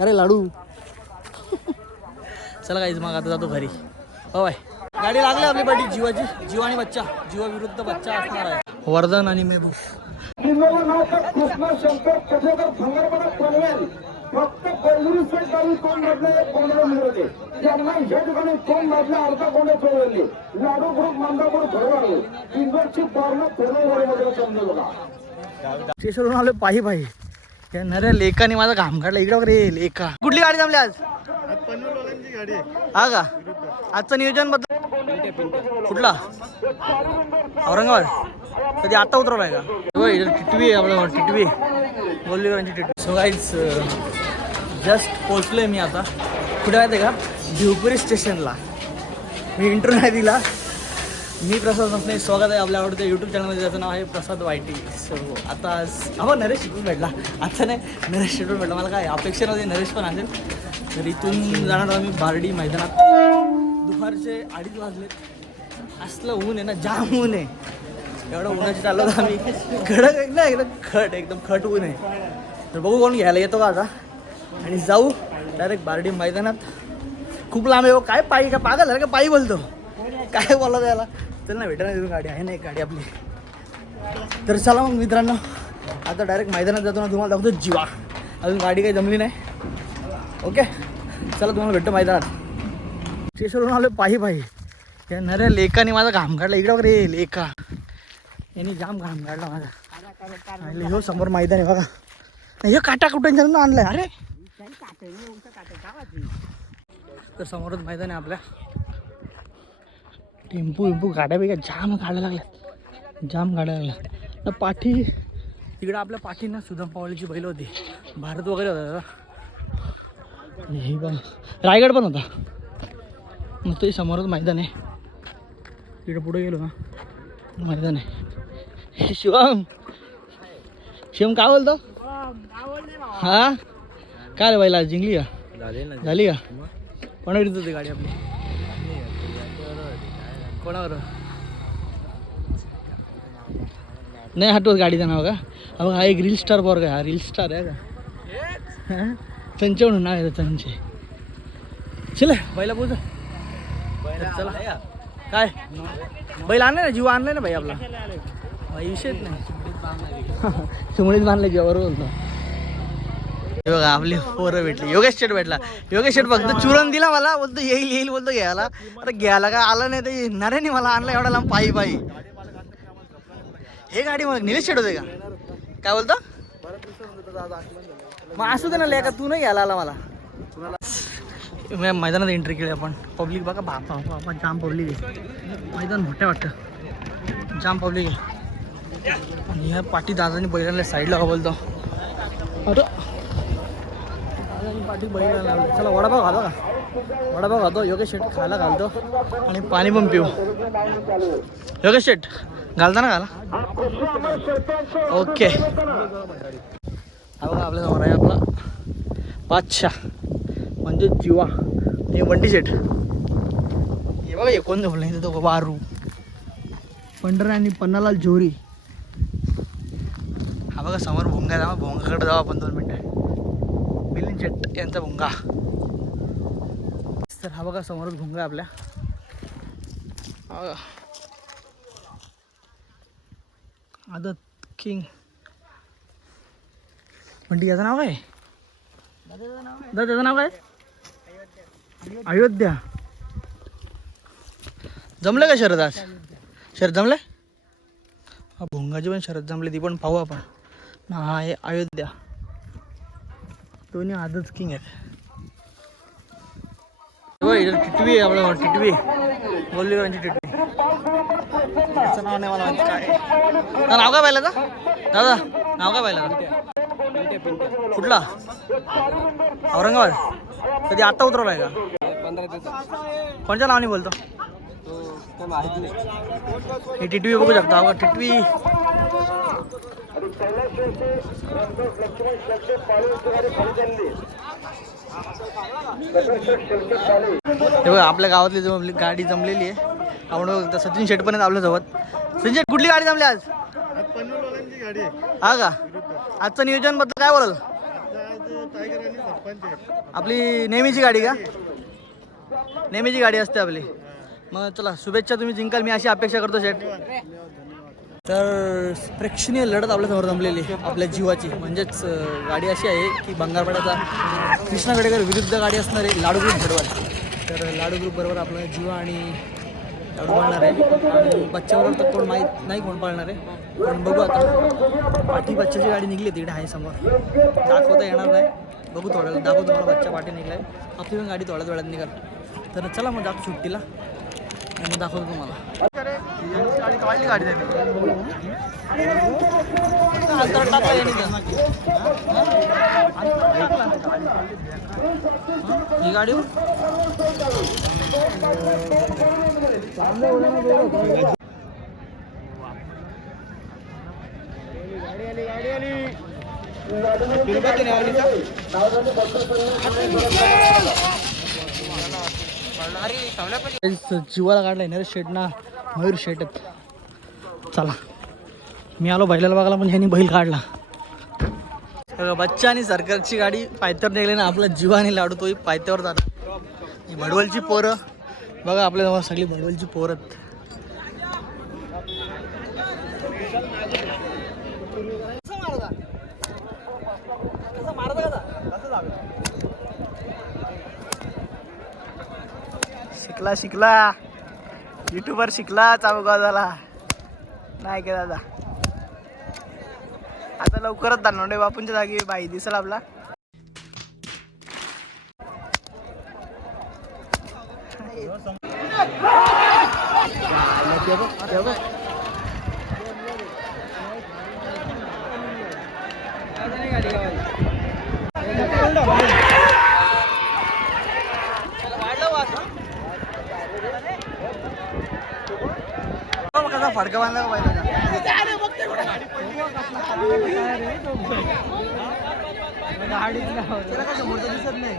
अरे लाडू. चला काहीच मग आता जातो घरी. हो बाय. गाडी लागली आपली पाठी जीवाची. जीव आणि बच्चा. जीवा विरुद्ध बच्चा असणार आहे. वर्धन आणि पनवेल. फक्त पहिली सेट गाडी कोण मधले एक कोंबडे मिळवले त्यांना ह्या ठिकाणी कोण मधले अर्धा कोंबडे सोडवले लाडू ग्रुप मंदापूर भरवाडे इंदोरची पारणं पूर्णवाडीमध्ये समजू बघा. स्टेशनवरून आलो पायी पायी. अरे लेखाने लेकाने माझा घाम काढला. इकडं वगैरे लेखा कुठली गाडी जमली आज? हा का? आजचं नियोजनबद्दल कुठला? औरंगाबाद. कधी आता उतरवलाय का? होय, इथं टिटवी आहे आपलं टिटवी. गोल्लीकरांची टिटवी. सो गाईज जस्ट पोचलोय मी आता. कुठे माहिती आहे का? भिवपुरी स्टेशनला मी इंटरव्ह्यू नाही दिला. मी प्रसाद मसने स्वागत आहे आपल्या आवडत्या यूट्यूब चॅनलमध्ये त्याचं नाव आहे प्रसाद वायटी सो आता आज नरेश शिकून भेटला. आता नाही नरेश शिकून भेटला. मला काय अपेक्षा नव्हती नरेश पण असेल. तर इथून जाणार आम्ही बारडी मैदानात. दुपारचे अडीच वाजलेत असलं ऊन आहे ना जाम ऊन आहे. एवढं उन्हाची चाललो होतो आम्ही. खडक एक ना एकदम खट एकदम खट ऊन आहे. तर बघू कोण घ्यायला येतो का आता. आणि जाऊ डायरेक्ट बारडी मैदानात. खूप लांब आहे हो. काय पायी का पागल आहे का पायी बोलतो. काय बोला त्याला? चल ना भेटा ना गाडी आहे ना एक गाडी आपली. तर चला मग मित्रांनो आता डायरेक्ट मैदानात जातो ना तुम्हाला दाखवतो जीवा. अजून गाडी काही जमली नाही. ओके? चला तुम्हाला भेटतो मैदानात. स्टेशनवरून आलो पायी पायी. या नऱ्या लेकाने माझा घाम काढला. इकडं रे लेका. यांनी जाम घाम काढला माझा. हो समोर मैदान आहे बघा. नाही, हे काटा कुठे आणलाय? अरे! तर समोरच मैदान आहे आपल्या. टेम्पू विम्पू गाड्या बिड्या जाम गाड्या लागल्यात जाम गाड्या लागल्या. पाठी तिकडं आपल्या पाठी ना सुदाम पावलीची बैल होती. भारत वगैरे होता आणि हे बघ रायगड पण होता. मग ते समोरच मैदान आहे. तिकडं पुढे गेलो ना मैदान आहे. हे शिवम. शिवम काय बोलतो? हा? काय रे बैला जिंकली का? झाली का? कोणाकडे होती गाडी आपली? कोणावर? नाही हटवत गाडीचं नाव का हा बघ हा एक रील स्टार बॉर का हा रील स्टार आहे का? संजय म्हणून नाव आहे त्याचं, संजय चल. बैला बोल चला. काय? बैल आणलाय ना? जीव आणलाय ना भाई आपला? विषयच नाही. शिमळीत बांधले जीवावर बोलतो. बघा आपली पोरं भेटली. योगेश शेट भेटला. योगेश शेट फक्त चुरण दिला मला बोलतो येईल येईल बोलतो घ्यायला. आता घ्यायला का आलं नाही तर येणार मला आणला एवढा लांब पायी पायी. हे गाडी मग निलेश शेट होते का? काय बोलतो? मग असू दे ना लेका तू नाही घ्यायला आला मला. मैदानात एंट्री केली आपण. पब्लिक बघा बापा बापा जाम पब्लिक आहे. मैदान मोठं वाटतं. जाम पब्लिक आहे. आणि ह्या पाठी दादाने बैलांना साईडला का बोलतो? अरे पाठी बैलांना लावलं. चला वडापाव खातो का वडापाव खातो योगेश शेट खायला घालतो. आणि पाणी पण पिऊ. योगेश शेट घालता ना घाला ओके. हा बघा आपल्यासमोर आहे आपला बादशाह म्हणजे जिवा. हे वंडी शेट. हे बघा हे कोण बोलला नाही तो वारू. पंढरा आणि पन्नालाल जोरी. हा बघा समोर भोंगा जावा भोंगाकडे जाऊ आपण दोन मिनटं. मिलिंद शेट यांचा भुंगा. तर हा बघा समोरच भुंगा आहे आपल्या. आदत किंग. पण याचं नाव काय? दादा त्याचं नाव काय? अयोध्या. जमलं का शरद आज? शरद जमलं? हा भोंगाची पण शरद जमली ती पण पाहू आपण. ना हा आहे अयोध्या. दोन्ही आजच किंग आहेत. टिटवी आहे आपलं टिटवी. गोल्लीकरांची टिटवी. त्याचं नाव नाही मला माहिती काय दादा, नाव काय पाहिलं दादा दादा नाव काय पाहिलं कुठला? औरंगाबाद. कधी आता उतरवलाय का? कोणत्या नावाने बोलतो? ही टिटवी बघू शकता बघा टिटवी. हे बघा आपल्या गावातली जमली गाडी जमलेली आहे. आपण सचिन शेट पण आहेत आपल्यासोबत सचिन शेट कुठली गाडी जमली आज? हा का? आजचं नियोजनबद्दल काय बोलाल? आपली नेहमीची गाडी का? नेहमीची गाडी असते आपली. मग चला शुभेच्छा तुम्ही जिंकाल. मी अशी अपेक्षा करतो शेट तर प्रेक्षणीय लढत आपल्यासमोर जमलेली आहे, आपल्या जीवाची. म्हणजेच गाडी अशी आहे की बंगारपाड्याचा कृष्णा गडेकर विरुद्ध गाडी असणार आहे लाडू ग्रुप झडवाल तर लाडू ग्रुप बरोबर आपला जीवा आणि लाडू पाळणार आहे. आणि बच्च्याबरोबर तर कोण माहीत नाही कोण पाळणार आहे. पण बघू आता. पाठी बच्च्याची गाडी निघली तिकडे आहे समोर. दाखवता येणार नाही. बघू थोड्या दाखवतो मला बच्चा पाठी निघलाय. आपली पण गाडी थोड्याच वेळात निघाल. तर चला मग जातो सुट्टीला. आणि मग दाखवतो तुम्हाला. ही गाडी काढली गाडी आली टाकला याने तर. ही गाडी जीवाला काढलाय ना शेट ना मयूर शेटत चला. मी आलो बैलाला बघायला पण ह्यांनी बैल काढला. बच्चा आणि सरकारची गाडी पायथ्यावर निघाली ना आपला जीवाने लाडू तोही पायथ्यावर जाणार. ही भडवलची पोरं. बघा आपल्या सगळी भडवलची पोरं शिकला शिकला. युट्यूबर शिकला चावगाव झाला नाही का दादा? आता लवकरच दानोडे बापूंच्या जागी बाई दिसल आपला. कसा फडका बांधला का बैलाचा? त्याला काय समोरचं दिसत नाही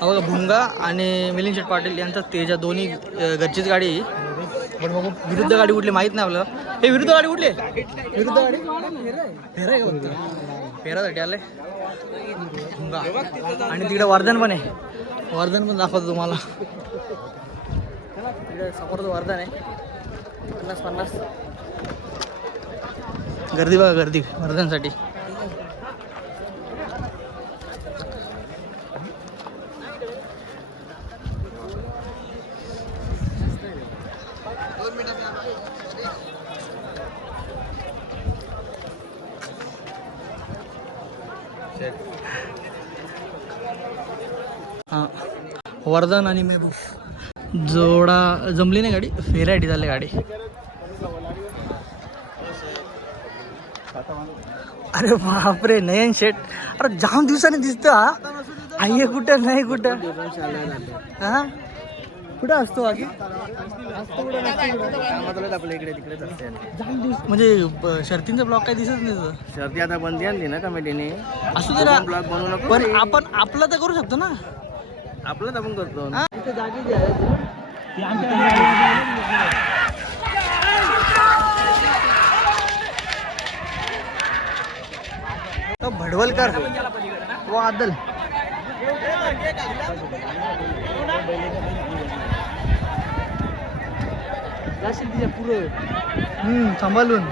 अगं भुंगा आणि मिलिंद शेठ पाटील यांचा तेजा दोन्ही गच्चीच गाडी पण बघू. विरुद्ध गाडी कुठली माहीत नाही आपल्याला हे विरुद्ध गाडी कुठली? आहे? विरुद्ध गाडी? फेरा आहे फक्त? फेरासाठी आले आणि तिकडे वर्धन पण आहे. वर्धन पण दाखवतो तुम्हाला. तिकडे समोरचं वर्धन आहे. पन्नास पन्नास. गर्दी बघा गर्दी. वर्धनसाठी. हां. वर्धन आणि मेहबूब जोडा जमली नाही गाडी? फेरायटी झाली गाडी. अरे बापरे नयन शेट. अरे जाम दिवसाने दिसतं हा. आहे कुठं नाही कुठं? हां? कुठं असतो बाकी आपल्या इकडे तिकडेच असते म्हणजे ब- शर्तींचा ब्लॉक काय दिसत नाही तुझं. शर्दी आता बंदी आणली ना कमिटीने. असू दे ना. ब्लॉग बनवू नको पण आपण आपलं तर करू शकतो ना. आपलंच आपण करतो. हा? तो भडवलकर. व आदल. जाशील तिच्या पुरं हम्म सांभाळून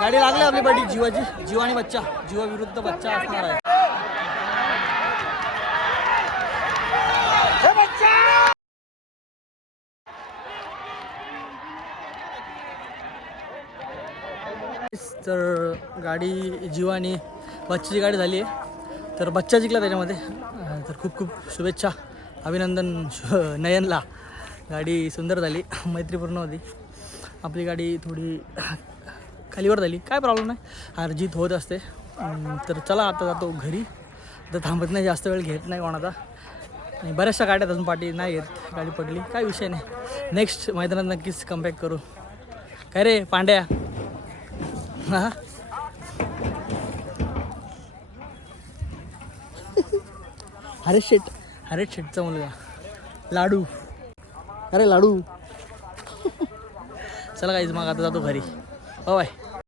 गाडी लागली आपली बडी. जीवाची जीव आणि बच्चा. जीवा विरुद्ध बच्चा असणार आहे. तर गाडी जीवानी आणि बच्चाची गाडी झाली आहे. तर बच्चा जिंकला त्याच्यामध्ये. तर खूप खूप शुभेच्छा अभिनंदन शु- नयनला. गाडी सुंदर झाली मैत्रीपूर्ण होती. आपली गाडी थोडी खालीवर झाली. काय प्रॉब्लेम नाही. हार जीत होत असते. तर चला आता जातो घरी. तर थांबत नाही जास्त वेळ घेत नाही कोणाचा. आणि बऱ्याचशा गाड्या अजून पाठी नाही येत. गाडी पडली. काय विषय नाही. नेक्स्ट मैदानात नक्कीच कमबॅक करू. काय रे पांड्या? हा? हरेश शेट हरेश शेटचा मुलगा. लाडू. अरे लाडू. चला काहीच मग आता जातो घरी. बाय